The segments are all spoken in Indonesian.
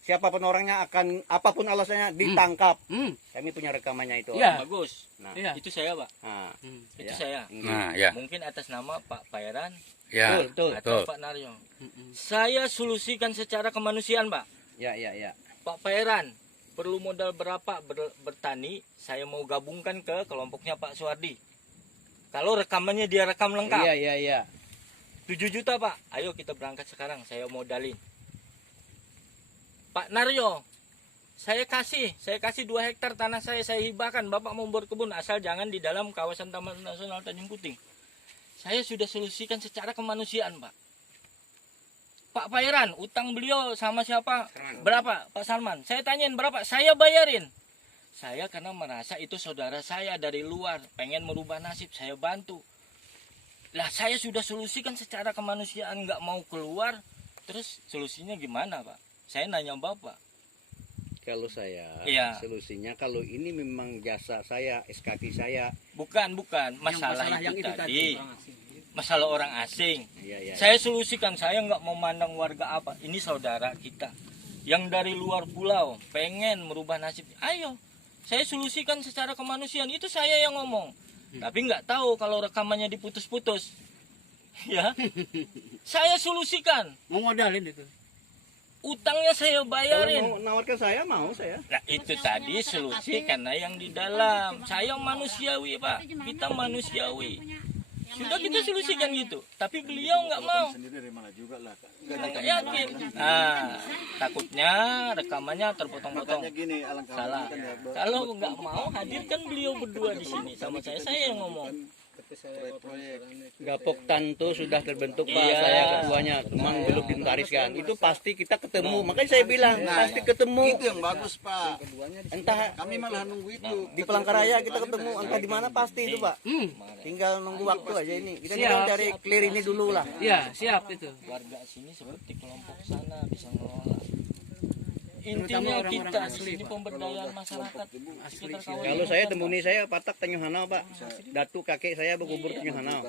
siapapun orangnya akan apapun alasannya ditangkap. Kami punya rekamannya itu. Ya. Bagus. Nah, Itu saya, Pak. nah, Itu ya. saya. Nah, ya. Mungkin atas nama Pak Pairan Ya. Betul, atau Pak Naryo. Saya solusikan secara kemanusiaan, Pak. Ya, ya, ya. Pak Pairan perlu modal berapa bertani? Saya mau gabungkan ke kelompoknya Pak Suwardi. Kalau rekamannya dia rekam lengkap. Iya, iya, iya. 7 juta, Pak. Ayo kita berangkat sekarang. Saya modalin. Pak Naryo, saya kasih 2 hektar tanah saya hibahkan. Bapak mau berkebun asal jangan di dalam kawasan Taman Nasional Tanjung Puting. Saya sudah solusikan secara kemanusiaan, Pak. Pak Pairan, utang beliau sama siapa? Berapa? Pak Salman. Saya tanyain berapa? Saya bayarin. Saya karena merasa itu saudara saya dari luar, pengen merubah nasib, saya bantu. Lah saya sudah solusikan secara kemanusiaan, nggak mau keluar. Terus solusinya gimana, Pak? Saya nanya Bapak. Kalau saya, Iya. solusinya kalau ini memang jasa saya, SKP saya. Bukan. Masalah yang itu itu tadi. Masalah orang asing. Iya, iya. Saya solusikan, saya nggak memandang warga apa. Ini saudara kita. Yang dari luar pulau, pengen merubah nasib. Ayo, saya solusikan secara kemanusiaan. Itu saya yang ngomong. Tapi nggak tahu kalau rekamannya diputus-putus. Ya, saya solusikan. Mau modalin itu. Utangnya saya Kalau bayarin. mau nawarkan saya, mau saya. Nah itu tadi solusi karena yang di dalam. Saya manusiawi, Pak. Kita manusiawi. Sudah kita solusikan gitu. Tapi beliau nggak mau. Nggak yakin. Nah, takutnya rekamannya terpotong-potong. Salah. Kalau nggak mau hadirkan beliau berdua di sini sama saya yang ngomong. Gapoktan tuh sudah terbentuk Pak, Iya. saya ketuanya, memang belum ditariskan. Itu pasti kita ketemu, makanya saya bilang pasti ketemu. Itu yang bagus, Pak. Entah Kami malah nunggu itu. di Palangkaraya kita ketemu, entah di mana pasti itu Pak. Tinggal nunggu waktu aja ini. Kita tinggal cari clear ini dulu lah. Iya, siap itu. Warga sini seperti kelompok sana bisa ngelola. Intinya orang-orang kita asli, ini Pak. pemberdayaan masyarakat sekitar kawasan. Kalau saya temuni saya Patak Tanjung Hanau Pak. Datu kakek saya berkubur Tanjung Hanau.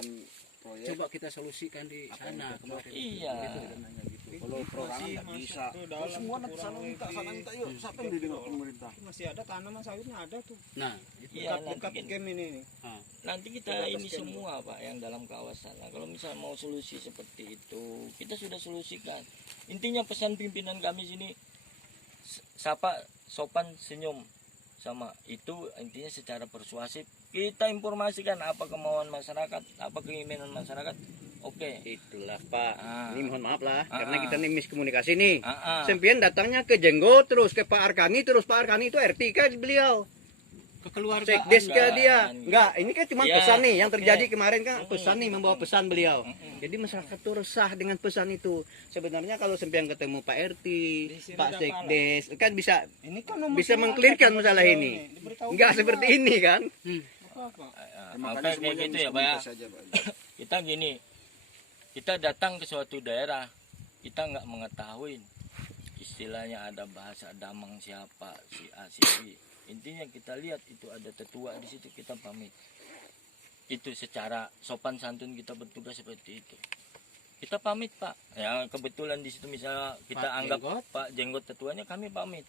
Coba kita solusikan di sana kemarin. Iya. Kalau perorangan nggak bisa. Semua nanti sana minta yuk. Siapa yang didengar pemerintah? Masih ada tanaman sawitnya ada tuh Nah, itu. Iya, dekat nanti, game ini nih. nanti kita ini semua Pak yang dalam kawasan. Nah, kalau misal mau solusi seperti itu, kita sudah solusikan. Intinya pesan pimpinan kami sini, sapa sopan senyum sama itu intinya secara persuasif kita informasikan apa kemauan masyarakat, apa keinginan masyarakat. Oke. Itulah Pak. Ah. Ini mohon maaf lah, karena Ah. kita nih miskomunikasi nih. Ah, ah. Sempian datangnya ke Jenggo, terus ke Pak Arkani, terus Pak Arkani itu RT kan beliau. Kekeluargaan. Sekdes ke enggak, dia. enggak. Enggak, ini kan cuma Ya, pesan nih yang oke. terjadi kemarin kan pesan nih membawa pesan beliau. Jadi masyarakat tuh resah dengan pesan itu. Sebenarnya kalau sempian ketemu Pak RT, Pak Sekdes kan bisa Ini kan nomor bisa semua mengklirkan ada, masalah beliau ini. nih. Diberitahu Enggak semua. seperti ini kan. Apa-apa. Oke, kayak gitu ya Pak ya. Saja, Pak. Kita gini, kita datang ke suatu daerah, kita nggak mengetahui istilahnya ada bahasa damang siapa, si A, si B. Intinya kita lihat itu ada tetua di situ, kita pamit. Itu secara sopan santun kita bertugas seperti itu. Kita pamit Pak. Ya kebetulan di situ misalnya kita Pak anggap Jenggot. Pak Jenggot tetuanya, kami pamit.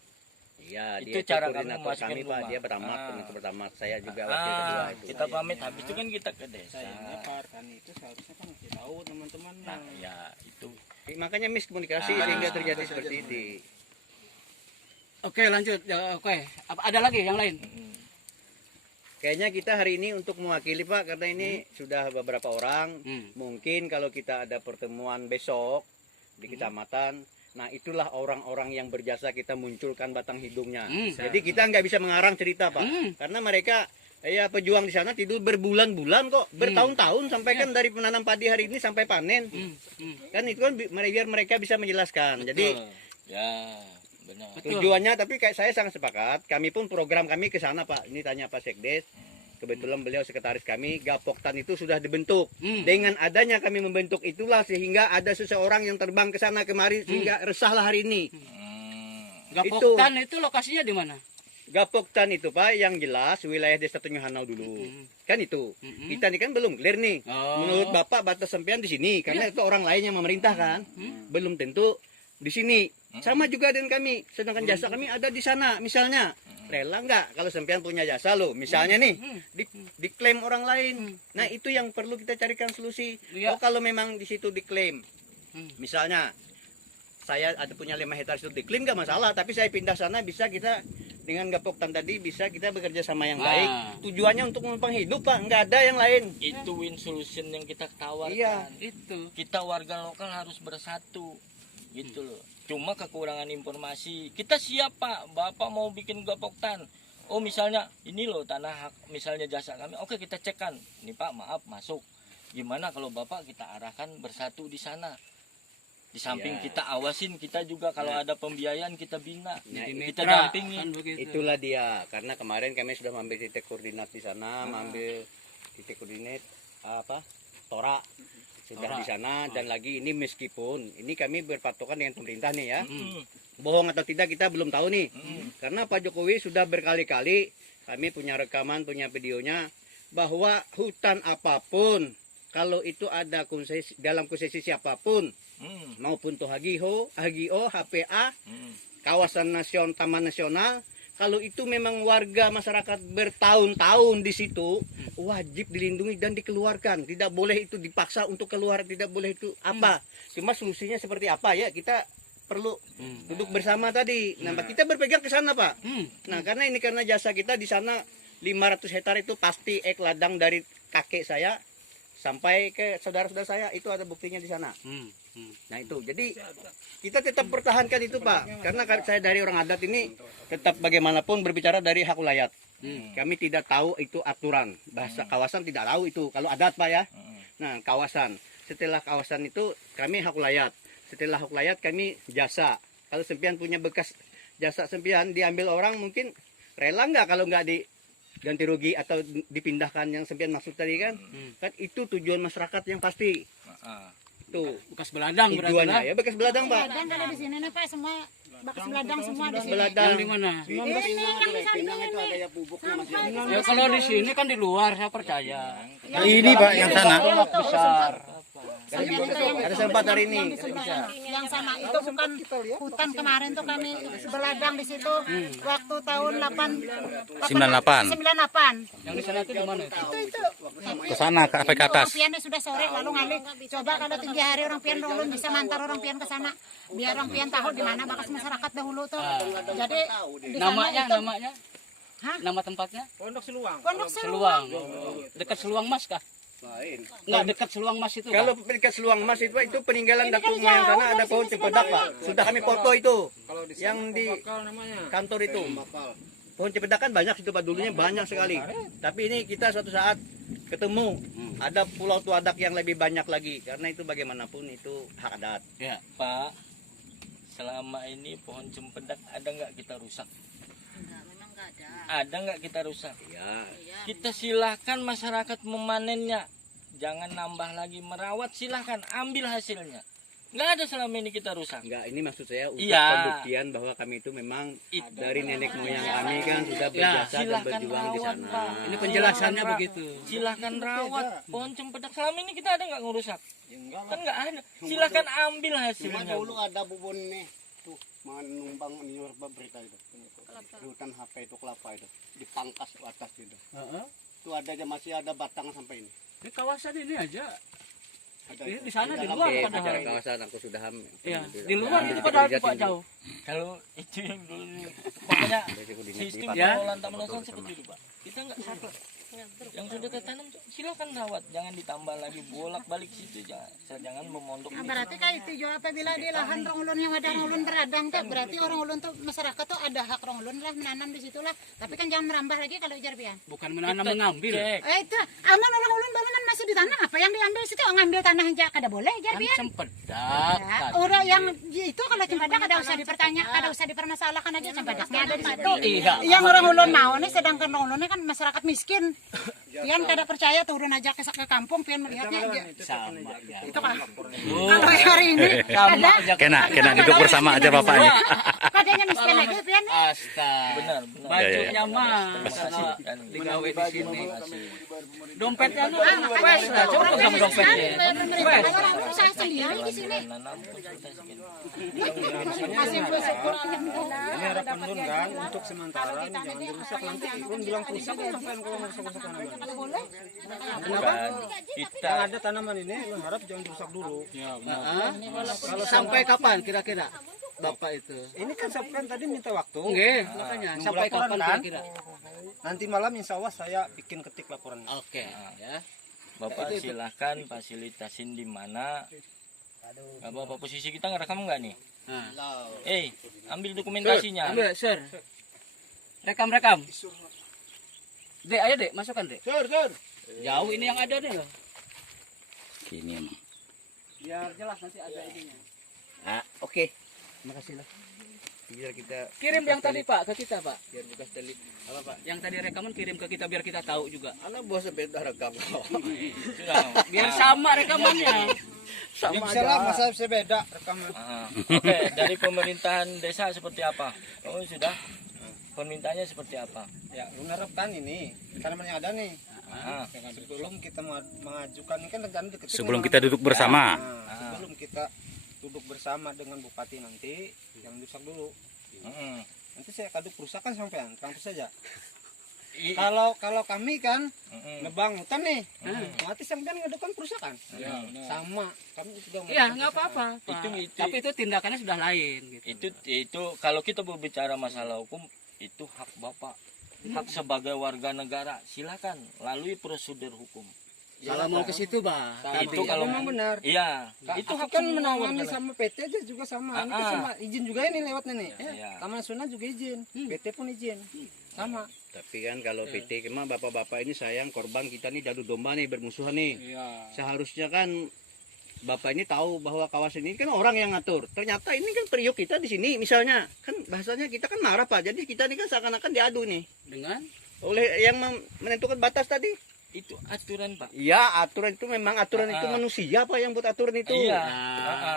Iya, Itu dia cara koordinator kami memasukin kami Pak, rumah. dia pertama, Ah. koordinator pertama, saya juga wakil kedua itu. Kita pamit, habis itu kan kita ke desa. Sayangnya Pak Arkani itu seharusnya kan masih tahu teman-temannya. Nah, ya itu. Makanya miskomunikasi Ah. sehingga terjadi seperti ini. Oke, lanjut. Ya, oke. Ada lagi yang lain? Kayaknya kita hari ini untuk mewakili Pak, karena ini sudah beberapa orang. Mungkin kalau kita ada pertemuan besok di kecamatan, nah itulah orang-orang yang berjasa kita munculkan batang hidungnya. Jadi kita nggak bisa mengarang cerita Pak, karena mereka ya pejuang di sana tidur berbulan-bulan kok, bertahun-tahun sampai kan dari menanam padi hari ini sampai panen. Kan itu kan biar mereka bisa menjelaskan. Jadi Ya, benar. tujuannya, tapi kayak saya sangat sepakat. Kami pun program kami ke sana Pak. Ini tanya Pak Sekdes. Kebetulan beliau sekretaris kami. Gapoktan itu sudah dibentuk. Dengan adanya kami membentuk itulah sehingga ada seseorang yang terbang ke sana kemari sehingga resahlah hari ini. Gapoktan itu lokasinya di mana? Gapoktan itu Pak yang jelas wilayah Desa Tanjung Hanau dulu. Kan itu. Kita ini kan belum clear nih. Oh. Menurut Bapak batas sempian di sini karena itu orang lain yang memerintah kan. Belum tentu di sini. Sama juga dengan kami, sedangkan jasa kami ada di sana. Misalnya, rela nggak kalau sampean punya jasa lo, misalnya nih, diklaim orang lain. Nah, itu yang perlu kita carikan solusi. Iya. Oh, kalau memang di situ diklaim, misalnya saya ada punya 5 hektar itu diklaim nggak masalah, tapi saya pindah sana bisa kita dengan Gapoktan tadi bisa kita bekerja sama yang baik. Tujuannya untuk menumpang hidup, Pak, nggak ada yang lain. Itu win solution yang kita tawarkan. Iya. Itu. Kita warga lokal harus bersatu, gitu loh. Cuma kekurangan informasi. Kita siap, Pak. Bapak mau bikin Gapoktan. Oh, misalnya ini loh tanah hak, misalnya jasa kami. Oke, kita cekkan. Ini Pak, maaf masuk. Gimana kalau Bapak kita arahkan bersatu di sana? Di samping Ya. kita awasin, kita juga kalau ada pembiayaan kita bina, Ya, kita Mitra, dampingi. kan begitu. Itulah dia, karena kemarin kami sudah mengambil titik koordinat di sana, mengambil titik koordinat Tora sudah Tora. di sana, dan lagi ini meskipun ini kami berpatokan dengan pemerintah nih ya, Hmm. bohong atau tidak kita belum tahu nih, karena Pak Jokowi sudah berkali-kali kami punya rekaman, punya videonya bahwa hutan apapun kalau itu ada konsesi dalam konsesi siapapun maupun tuh HGO, HPA, kawasan nasional, taman nasional, kalau itu memang warga masyarakat bertahun-tahun di situ, wajib dilindungi dan dikeluarkan. Tidak boleh itu dipaksa untuk keluar, tidak boleh itu apa. Cuma solusinya seperti apa ya, kita perlu duduk bersama tadi. Nah, kita berpegang ke sana, Pak. Nah, karena jasa kita di sana 500 hektar itu pasti ladang dari kakek saya sampai ke saudara-saudara saya, itu ada buktinya di sana. Nah, itu. Jadi kita tetap pertahankan itu, Pak. Karena saya dari orang adat ini tetap bagaimanapun berbicara dari hak wilayah. Kami tidak tahu itu aturan. Bahasa kawasan tidak tahu itu. Kalau adat, Pak ya. Nah, kawasan. Setelah kawasan itu kami hak wilayah. Setelah hak wilayah kami jasa. Kalau sempian punya bekas jasa sempian diambil orang, mungkin rela nggak kalau nggak diganti rugi atau dipindahkan yang sempian maksud tadi kan? Kan itu tujuan masyarakat yang pasti. Tuh. Bekas beladang berarti lah. Tujuannya ya bekas beladang, Pak. Beladang kalau di sini nih Pak, semua bekas beladang semua di sini. Beladang. Yang di mana? Ini kan di samping itu ada ini. ya bubuknya masih. Ya kalau di sini kan di luar saya percaya. Ini Pak yang sana. Besar. Ada sempat hari ini. Yang sana itu bukan hutan, kemarin tuh kami beladang di situ waktu tahun 98. 98. Yang di sana itu di mana itu? Itu. Ke sana sampai ke atas. Orang piannya sudah sore lalu ngalih. Coba kalau tinggi hari orang pian ulun bisa mantar orang pian ke sana. Biar orang pian tahu di mana bakas masyarakat dahulu tuh. Jadi di sana Namanya? Hah? Nama tempatnya? Pondok Seluang. Pondok Seluang. Seluang. Dekat Seluang Mas kah? Lain. Enggak dekat Seluang Mas itu. Kalau dekat Seluang Mas itu peninggalan datuk moyang sana ada pohon cempedak, Pak. Sudah kami foto itu. Kalau di Yang di bakal namanya. kantor itu. Pohon cempedak kan banyak situ, Pak, dulunya banyak sekali. Tapi ini kita suatu saat ketemu ada pulau tuadak yang lebih banyak lagi, karena itu bagaimanapun itu hak adat. Ya. Pak, selama ini pohon cempedak ada nggak kita rusak? Memang enggak ada. Ada nggak kita rusak? Ya. Kita silahkan masyarakat memanennya. Jangan nambah lagi merawat, silahkan ambil hasilnya. Nggak ada selama ini kita rusak. Enggak, ini maksud saya untuk Iya. pembuktian bahwa kami itu memang dari nenek moyang kami kan sudah berjasa dan silahkan berjuang di rawat, sana. Pak. Ini penjelasannya Silahkan, Pak. begitu. Silahkan rawat pohon cempedak. Selama ini kita ada nggak ngerusak? Ya enggak lah. Kan nggak ada. Silahkan ambil Cuma hasilnya. dulu ada bubun nih. Tuh, menumpang ini berita itu. Di hutan HP itu kelapa itu. Dipangkas ke atas itu. Heeh. Itu ada aja masih ada batang sampai ini. Ini kawasan ini aja. Ada Ini itu. di sana di dalam luar Oke, padahal. bicara kawasan aku sudah Iya, di luar itu padahal itu Pak jauh. Kalau itu yang dulu pokoknya sistem Ya. pengelolaan taman nasional seperti itu, Pak. Kita nggak saklek. Yang sudah tertanam silakan rawat, jangan ditambah lagi bolak-balik situ, jangan memondok. Nah, berarti kayak itu juga apabila di lahan orang ulun yang ada orang ulun beradang tuh berarti orang ulun tuh masyarakat tuh ada hak orang ulun lah menanam di situ lah. Tapi kan jangan merambah lagi kalau ujar pian. Bukan menanam mengambil. Cek. Itu aman orang ulun bangunan masih ditanam, apa yang diambil situ ngambil tanah aja kada boleh jar Kan pian. cempedak. Ya, tadi. orang yang itu kalau cempedak kada usah dipertanya, kada usah dipermasalahkan aja cempedaknya ada di situ. Iya. Yang orang ulun mau nih sedangkan orang ulun ini kan masyarakat miskin. Pian kada percaya turun aja ke kampung pian melihatnya aja. Sama ya. Itu kan. Kalau hari ini Sama ada aja. Kena duduk bersama aja Bapak nih. kada Kayaknya miskin lagi pian. Astaga. Benar. Bajunya mah Makasih. Dan digawe di sini. makasih. Dompetnya tuh wes lah, coba pegang dompetnya. Wes. Orang lu saya sendiri di sini. Nanam kita segini. Masih bersyukur alhamdulillah. Ini harapan Lun kan untuk sementara ini jangan dirusak, nanti Lun bilang rusak kan ngapain kalau merusak-rusak tanaman. Bukan kita Yang ada tanaman ini Lun harap jangan rusak dulu. Kalau sampai kapan kira-kira Bapak itu? Ini kan Sabkan tadi minta waktu. Nggih, makanya nunggu sampai laporan kapan kan? kira-kira? Nanti malam insya Allah saya bikin ketik laporannya. Oke, ya. Bapak silahkan fasilitasin di mana. Bapak posisi kita ngerekam nggak nih? Nah, Ambil dokumentasinya. ambil, Sir. Rekam-rekam. Dek, ayo Dek, masukkan Dek. Sur. Jauh ini yang ada deh. Gini emang. Biar jelas nanti ada ininya. Oke. Makasih lah. Biar kita Kirim yang tadi Pak ke kita Pak. biar buka teli. Apa Pak? Yang tadi rekaman kirim ke kita biar kita tahu juga. Anak bos sepeda rekam. Sudah. Biar sama rekamannya. Sama Bisa lah, masa saya beda rekaman. Oke, dari pemerintahan desa seperti apa? Oh sudah. Permintaannya seperti apa? Ya, Lun harapkan ini tanaman yang ada nih. Ah, Sebelum kita mengajukan ini kan rencana diketik. Sebelum nih, kita duduk bersama. Sebelum kita duduk bersama dengan bupati nanti, yang rusak dulu. mm-mm. Nanti saya kaduk kerusakan sampean, terang saja. I- Kalau kami kan mm-mm. nebang hutan nih, otomatis sampean ngadukan kerusakan. Sama, kami juga. Iya, nggak apa-apa. Pak. Itu- Tapi itu tindakannya sudah lain gitu. Itu kalau kita berbicara masalah hukum itu hak Bapak. Hak sebagai warga negara, silakan lalui prosedur hukum. Kalau mau ke situ, Bah. Itu kalau memang benar. Iya, Itu itu hak kan semua menangani warga sama PT aja juga sama. Ini kan sama izin juga ini lewatnya nih. Iya. Taman Nasional juga izin, PT pun izin. Sama. Tapi kan kalau PT kemah bapak-bapak ini sayang korban kita nih jadu domba nih bermusuhan nih. Seharusnya kan bapak ini tahu bahwa kawasan ini kan orang yang ngatur. Ternyata ini kan periuk kita di sini misalnya kan bahasanya kita kan marah Pak. Jadi kita ini kan seakan-akan diadu nih Dengan oleh yang menentukan batas tadi. itu aturan Pak. Ya aturan itu memang aturan itu manusia Pak yang buat aturan itu. Iya.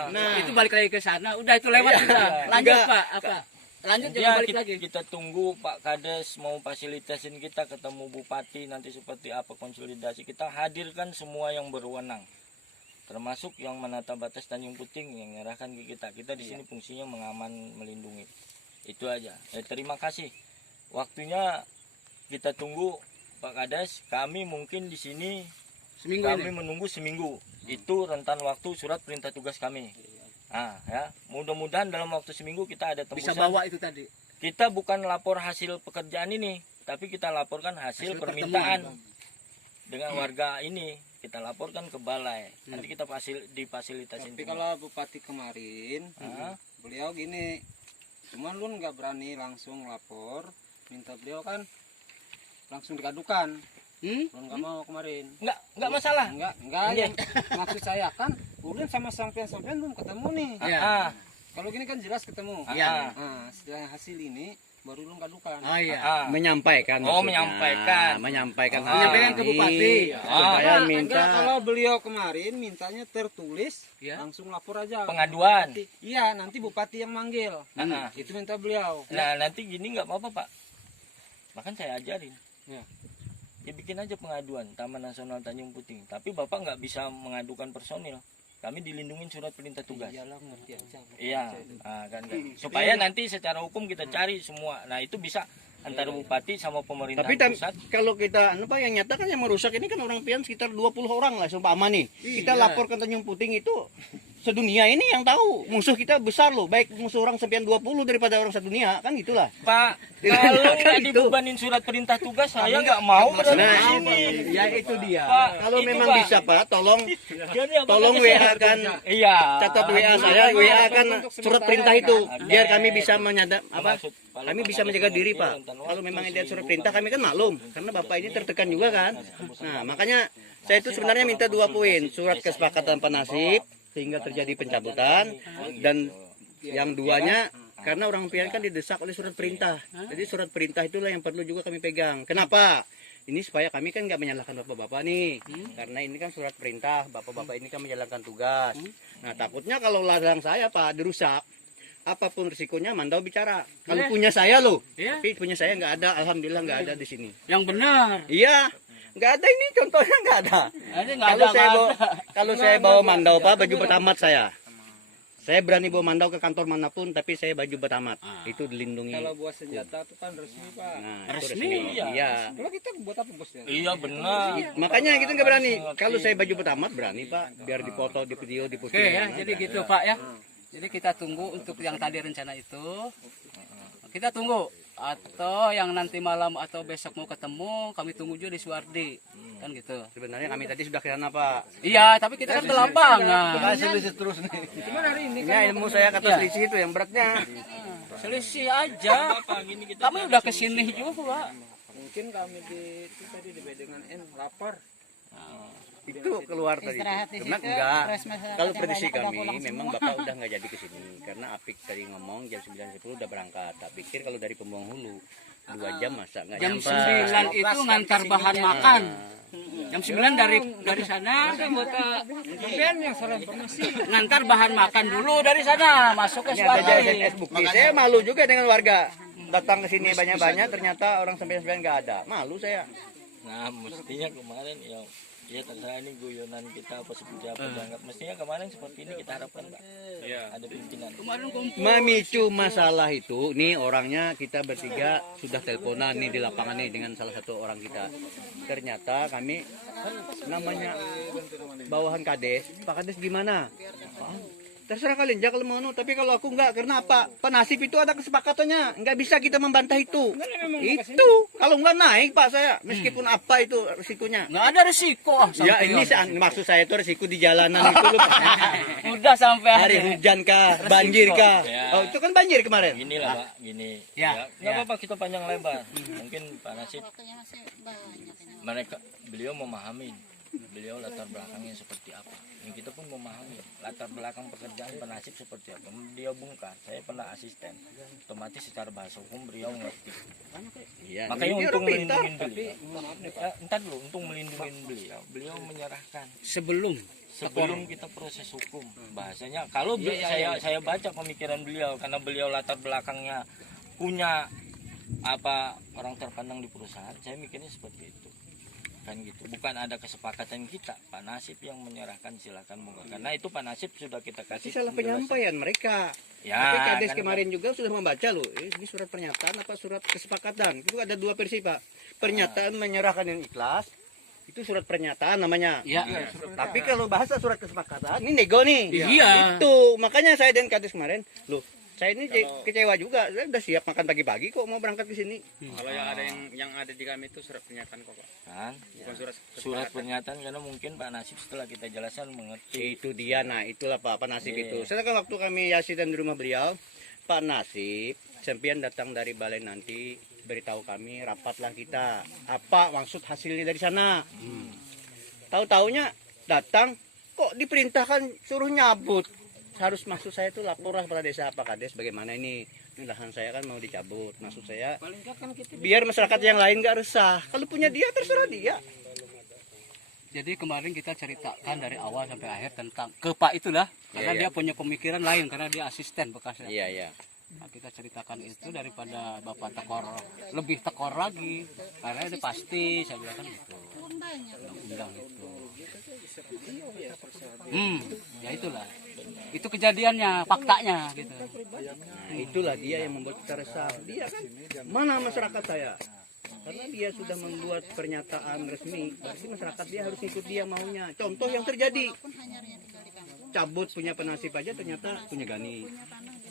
nah, itu balik lagi ke sana. Udah itu lewat. Iya. Lanjut, Enggak. Pak. Apa? Lanjut Ya, jangan balik kita, lagi. kita tunggu Pak Kades mau fasilitasin kita ketemu Bupati nanti seperti apa konsolidasi. Kita hadirkan semua yang berwenang. Termasuk yang menata batas Tanjung Puting yang menyerahkan ke kita. Kita di sini fungsinya mengaman, melindungi. Itu aja. Terima kasih. Waktunya kita tunggu Pak Kades. Kami mungkin di sini Seminggu kami ini. menunggu seminggu. Itu rentan waktu surat perintah tugas kami. Ya, mudah-mudahan dalam waktu seminggu kita ada Bisa tembusan. bawa itu tadi. Kita bukan lapor hasil pekerjaan ini, tapi kita laporkan hasil permintaan dengan warga ini. Kita laporkan ke balai. Nanti kita difasilitasin. Tapi semua. kalau bupati kemarin, beliau gini, cuman lu nggak berani langsung lapor, minta beliau kan langsung dikadukan. Lu nggak mau kemarin. Nggak masalah. Enggak. Yang maksud saya kan, ulun sama sampean belum ketemu nih. Iya. Kalau gini kan jelas ketemu. Iya. Nah, setelah hasil ini baru ulun kadukan. Oh iya. Menyampaikan Oh, maksudnya. menyampaikan. menyampaikan Menyampaikan ke bupati. supaya minta Enggak, kalau beliau kemarin mintanya tertulis, Ya. langsung lapor aja. Pengaduan. Iya, nanti bupati yang manggil. Itu minta beliau. Nah, nanti gini nggak apa-apa, Pak. Bahkan saya ajarin. Ya. Ya bikin aja pengaduan Taman Nasional Tanjung Puting. Tapi Bapak nggak bisa mengadukan personil. Kami dilindungin surat perintah tugas. Iyalah, ngerti aja. Iya, kan. Supaya nanti secara hukum kita cari semua. Nah, itu bisa antara bupati sama pemerintah tapi pusat. kalau kita apa yang nyata kan yang merusak ini kan orang pian sekitar 20 orang lah seumpama nih. Kita lapor ke Tanjung Puting itu sedunia ini yang tahu musuh kita besar loh, baik musuh orang sepian 20 daripada orang sedunia kan gitulah. Pak, Tidak, kalau kan nggak itu. dibebanin surat perintah tugas, saya nggak mau berada di Nah, sini. ya itu dia. Pak, Kalau itu, memang Pak. bisa Pak, tolong Jadi apa tolong kata WA saya? kan Iya. catat WA saya, WA kan surat perintah itu biar kami bisa menyadap apa? Maksud, kalau Kami Pak bisa Kades menjaga diri mengerti, Pak. rentan Kalau waktu memang ada surat seminggu, perintah Pak. kami kan maklum karena Bapak ini tertekan juga kan. Nah, makanya saya itu sebenarnya minta 2 poin, surat kesepakatan penasib sehingga terjadi pencabutan dan yang duanya karena orang pian kan didesak oleh surat perintah. Jadi surat perintah itulah yang perlu juga kami pegang. Kenapa? Ini supaya kami kan nggak menyalahkan bapak-bapak nih, karena ini kan surat perintah, bapak-bapak ini kan menjalankan tugas. Nah takutnya kalau ladang saya Pak dirusak, apapun risikonya Mandau bicara. Kalau punya saya loh, Iya. tapi punya saya nggak ada, alhamdulillah nggak ada di sini. Yang benar. Iya, nggak ada ini contohnya nggak ada. Ini nggak Kalau ada, saya nggak bawa, ada. kalau saya bawa Mandau Pak, baju bertamat saya. Saya berani bawa Mandau ke kantor manapun, tapi saya baju bertamat. Itu dilindungi. Kalau buat senjata itu kan resmi Pak. Nah, itu Resmi, Iya. Kalau kita buat apa bos ya? Iya benar. Makanya kita nggak berani. Kalau saya baju bertamat berani Pak, biar dipoto, di video, di Oke posting. ya, jadi gitu Pak ya. Jadi kita tunggu untuk yang tadi rencana itu. Kita tunggu atau yang nanti malam atau besok mau ketemu, kami tunggu juga di Suwardi. Kan gitu. Sebenarnya kami tadi sudah ke sana Pak. Iya, tapi kita kan ke lapangan. terus nih. Ini ilmu saya kata selisih itu yang beratnya. Selisih aja. Kami udah kesini juga. Mungkin kami itu tadi di Bedengan N lapar. Itu keluar tadi. Istirahat di Karena situ, enggak. terus masyarakat Kalau yang prediksi banyak udah kami pulang memang semua. Bapak udah nggak jadi ke sini karena Apik tadi ngomong jam 9.10 udah berangkat. Tak pikir kalau dari Pembuang Hulu 2 jam masa nggak Jam nyampe. 9 itu ngantar bahan makan. Jam 9 dari sana ngantar bahan makan dulu dari sana masuk ke Ini ada Suwardi. SMS bukti. Saya malu juga dengan warga. Datang ke sini banyak-banyak ternyata orang sampai 9 nggak ada. Malu saya. Nah, mestinya kemarin ya terserah ini guyonan kita apa seperti apa dianggap. Mestinya kemarin seperti ini kita harapkan Pak. Iya. Ada pimpinan. Kemarin kumpul. Memicu masalah itu, nih orangnya kita bertiga sudah teleponan nih di lapangan nih dengan salah satu orang kita. Ternyata kami kan namanya bawahan Kades, Pak Kades gimana? Terserah kalian, jangan kalau mau, tapi kalau aku enggak, karena apa? Penasib itu ada kesepakatannya, enggak bisa kita membantah itu. Itu, kalau enggak naik Pak saya, meskipun apa itu risikonya. Nggak ada resiko. Ya ini maksud saya itu risiko di jalanan itu loh Pak. Udah sampai Hari hujan kah, banjir kah? Ya. Oh itu kan banjir kemarin. Gini lah Pak, gini. Ya, Nggak apa-apa kita panjang lebar. Mungkin Pak Nasib Waktunya masih banyak. beliau memahami beliau latar belakangnya seperti apa. Yang kita pun memahami latar belakang pekerjaan Pak Nasib seperti apa. Beliau bongkar, saya pernah asisten. Otomatis secara bahasa hukum beliau ngerti. Iya, Makanya ini untuk orang pintar. melindungi beliau. Ya, entar dulu, untuk melindungi beliau, beliau menyerahkan sebelum sebelum kita proses hukum. Bahasanya kalau saya baca pemikiran beliau karena beliau latar belakangnya punya apa orang terpandang di perusahaan, saya mikirnya seperti itu. Kan gitu. Bukan ada kesepakatan kita, Pak Nasib yang menyerahkan silakan buka. Karena itu Pak Nasib sudah kita Itu kasih salah penjelasan. penyampaian mereka. Ya, Tapi Kades kan, kemarin juga sudah membaca loh. Ini surat pernyataan apa surat kesepakatan? Itu ada 2 versi Pak. Pernyataan menyerahkan yang ikhlas. Itu surat pernyataan namanya. ya Tapi kalau bahasa surat kesepakatan, ini nego nih. Iya. Itu makanya saya dan Kades kemarin, loh saya ini kecewa juga. Saya udah siap makan pagi-pagi kok mau berangkat ke sini. Kalau yang ada di kami itu surat pernyataan kok Pak. kan? Bukan Surat pernyataan karena mungkin Pak Nasib setelah kita jelaskan mengerti. Itu dia, nah itulah Pak Nasib Iya. itu. Saya kan waktu kami yasidan di rumah beliau, Pak Nasib, sempian datang dari balai nanti, beritahu kami, rapatlah kita. Apa maksud hasilnya dari sana? Tahu-taunya datang, kok diperintahkan suruh nyabut. Harus maksud saya itu laporlah pada desa Pak Kades, bagaimana ini lahan saya kan mau dicabut. Maksud saya, biar masyarakat yang lain gak resah. Kalau punya dia, terserah dia. jadi kemarin kita ceritakan dari awal sampai akhir tentang ke Pak itulah karena Iya, dia punya pemikiran lain karena dia asisten bekasnya. Iya, iya. Nah, kita ceritakan itu daripada Bapak tekor lebih tekor lagi karena itu pasti saya bilang kan gitu. Undang itu. Ya itulah. Itu kejadiannya, faktanya gitu. Nah, itulah dia yang membuat kita resah. Dia kan mana masyarakat saya? Karena dia sudah membuat pernyataan resmi, berarti masyarakat dia harus ikut dia maunya. Contoh yang terjadi, cabut punya Penasib aja ternyata punya Gani,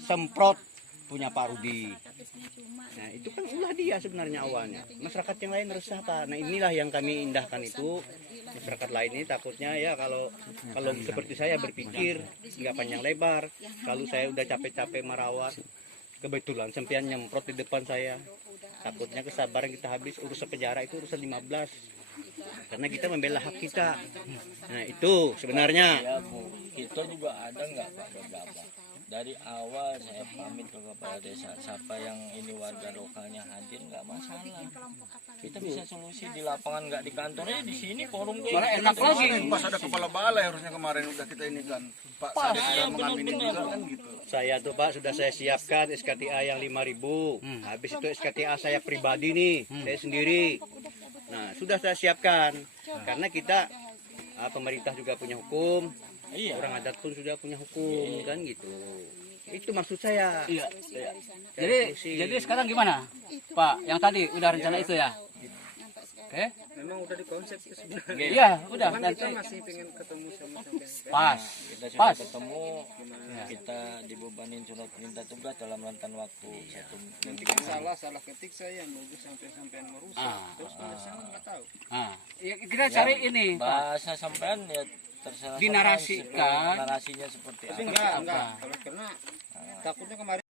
semprot punya Pak Rudi. Nah itu kan ulah dia sebenarnya awalnya. Masyarakat yang lain resah Pak. Nah inilah yang kami indahkan itu. Masyarakat lain ini takutnya ya kalau seperti saya berpikir nggak panjang lebar. Kalau saya udah capek-capek merawat, kebetulan sempian nyemprot di depan saya. Takutnya kesabaran kita habis, urusan penjara itu urusan 15. Karena kita membela hak kita. Nah itu sebenarnya. Ya Bu, kita juga ada nggak Pak beberapa dari awal saya pamit ke kepala desa, siapa yang ini warga lokalnya hadir nggak masalah. Kita bisa solusi di lapangan, nggak di kantornya, di sini forum kayak Malah gitu. enak lagi. Pas ada kepala balai harusnya kemarin udah kita ini kan Pak Sade sudah mengamini juga kan gitu. Saya tuh Pak sudah saya siapkan SKTA yang 5.000. Habis itu SKTA saya pribadi nih, saya sendiri. Nah, sudah saya siapkan. Karena kita pemerintah juga punya hukum, Iya. orang adat pun sudah punya hukum kan gitu. Itu maksud saya. Iya. Jadi sekarang gimana, Pak? Yang tadi udah rencana itu ya? Oke. Memang udah dikonsep sebenarnya. Iya, udah Cuman nanti kita masih pengen ketemu sama sampai pas. Kita sudah Pas. ketemu, kita dibebanin surat perintah tugas dalam rentan waktu 1 nanti kan salah ketik saya nunggu sampai merusak. Ah. Terus kalau salah nggak tahu. Nah, ya, kita cari ini, Pak. bahasa sampean ya terserah Dinarasikan. narasinya seperti Tapi apa. enggak. Kalau karena takutnya kemarin